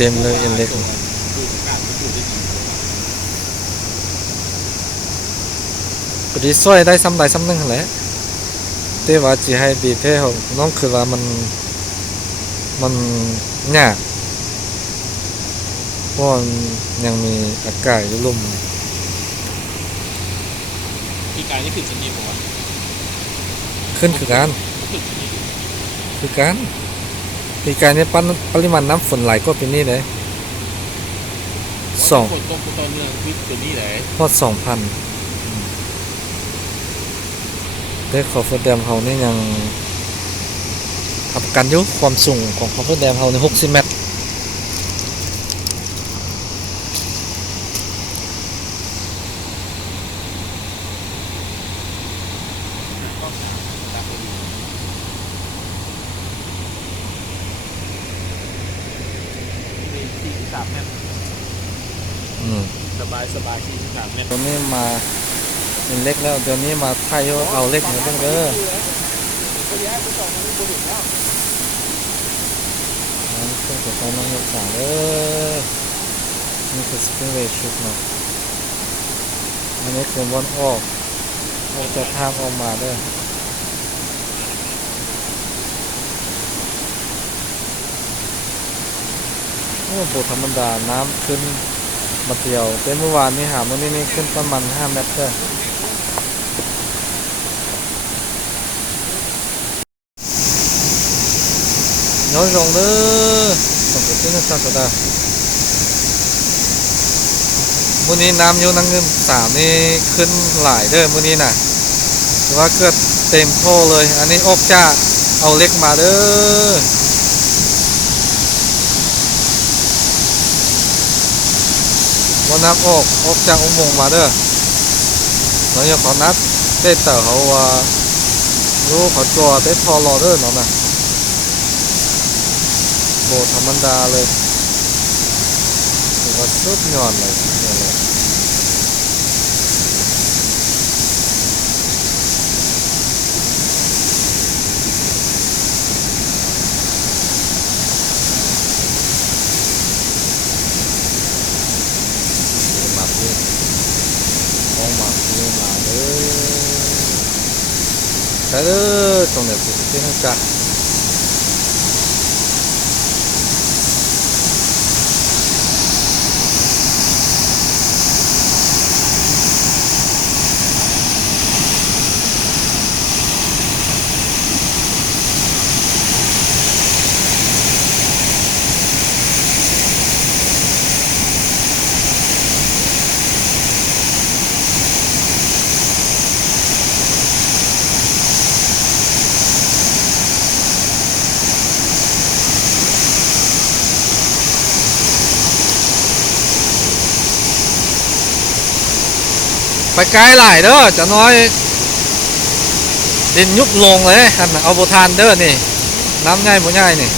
ต็มเลยเอ็นเล็กก็ดีซอยได้ซ้ำใดซ้ำหนึ่งแหละแต่ว่าจีให้ดีเท่ของน้องคือว่ามันยากเพราะยังมีอากาศอยู่ลมปีกายนี่ขึ้นชนิดผมว่าขึ้นคือการขึ้นชนิดคือการปีการนี้ปริมาณน้ำฝนไหลก็เป็นนี่เลยคนตกตอนเนื่องวิทย์ตัวนี้เลยพอด2,000แต่ขอเฟอร์แดมเฮานี่ยังอับกันอยู่ความสูงของขอเฟอร์แดมเฮาใน60 เมตร43 เมตรสบาย43 เมตรตัวนี้มาเป็นเล็กแล้วเดี๋ยวนี้มาไทยเอาเล็กเหมือนกันเด้อเครื่องตัวน้องยกสาเด้อนี่คือสปริงเวย์ชุดเนาะอันนี้คือวันออกจะทางออกมาเด้อโอ้โหธรรมดาน้ำขึ้นมาเที่ยวแต่เมื่อวานนี้หาเมื่อนี้นี่ขึ้นประมาณ5 เมตรเด้อน้อยลงเด้อต้องไปขึ้นสักดามื้อนี้น้ำอยู่นังเงิน3นี่ขึ้นหลายเด้อมื้อนี้น่ะถือว่าเกิดเต็มโทเลยอันนี้ออกจ้าเอาเล็กมาเด้อวันน้ำออกจากอุโมงค์มาเด้อเราอย่าขอนัดได้แต่เขาว่ารู้เขาจอได้พอรอเด้อเนาะนะโบธรรมดาเลยถือว่าสุดยอดเลยมาเพื่อนต้องมาเพื่อนมาเด้อแต่เด้อตรงไหนผมที่นั่นจ้ะไปไกลหลายเด้อจะน้อยดินยุบลงเลยอันเอาโบทานเด้อนี่น้ำง่ายบ่ง่ายนี่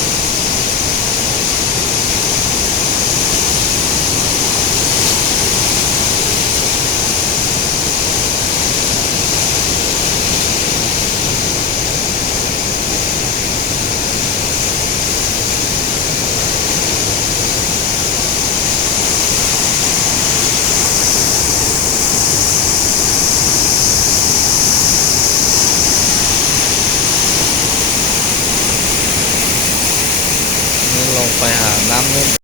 ลงไปหาน้ำเงิน